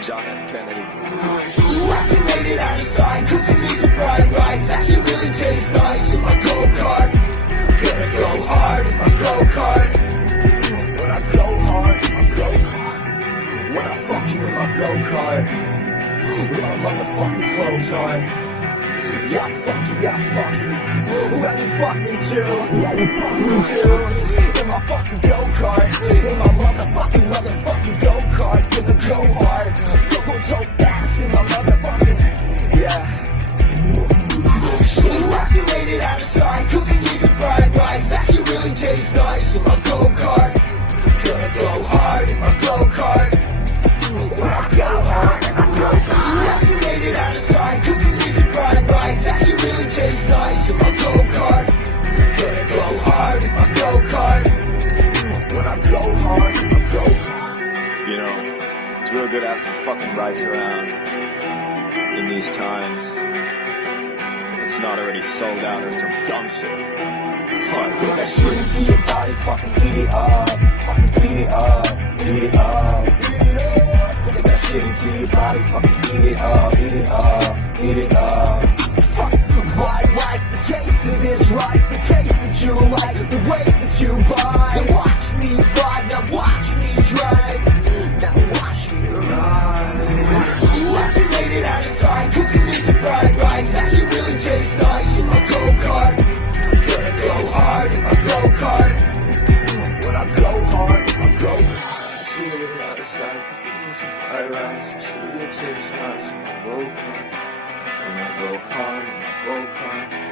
John F. Kennedy. Ooh, I can made it out of sight, cooking me some fried rice. That shit really tastes nice in my go-kart. Gonna go hard in my go-kart. When I go hard in my go-kart. When I fuck you in my go-kart. With my motherfucking clothes on. Yeah, fuck you, yeah, fuck you. Let me fuck me too. Let me fuck me too. In my fucking go-kart. In my motherfucking go-kart. Gonna go hard. Go so fast in my motherfucking, yeah. Ooh, I still made it out of sight, cooking me some fried rice. That shit really tastes nice in my go-kart. Gonna go hard in my go-kart. When I go hard in my go-kart. Ooh, I still made it out of sight, cooking me some fried rice. That shit really tastes nice in my go-kart. Gonna go hard in my go-kart. When I go hard in my go-kart. You know, it's real good to have some fucking rice around in these times. If it's not already sold out or some dumb shit. Fuck, put that shit into your body, fucking eat it up. Fucking eat it up, eat it up. Put that shit into your body, fucking eat it up, eat it up, eat it up. Fuck the vibe, like the taste of this rice, the taste that you like, the way that you buy. Now watch me vibe, now watch me drive, now watch me ride. Ooh, I still made it out of sight, cooking me some fried rice. That shit really tastes nice in my go-kart. Gonna go hard in my go-kart. When I go hard in my go-kart. See it out of sight, give me some fried rice. It really tastes nice in my go-kart. When I go hard in my go-kart.